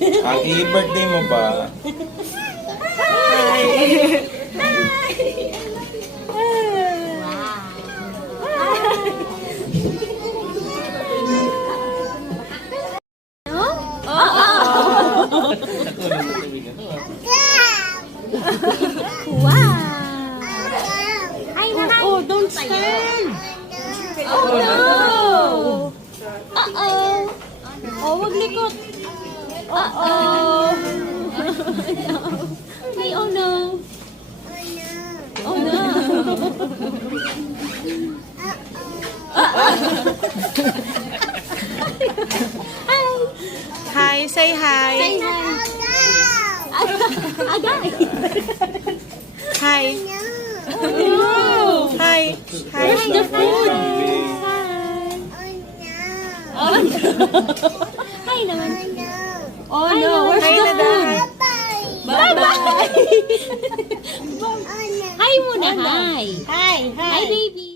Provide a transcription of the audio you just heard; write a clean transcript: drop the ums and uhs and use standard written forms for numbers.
Happy birthday mo ba? Wow! Ay, nanay! Oh, don't stand! Oh, no! Uh-oh! Oh, wag likot. Uh-oh! Ay, oh no! Oh no! Hi, say hi. Say hi! Agay! Hi. Oh! Hi. Hi. Where's the food? Hi. Oh no! Hi naman! Oh Hi no, naman. where's Hi the na, food? Bye-bye! Hi muna, hi! Hi, Hi, baby!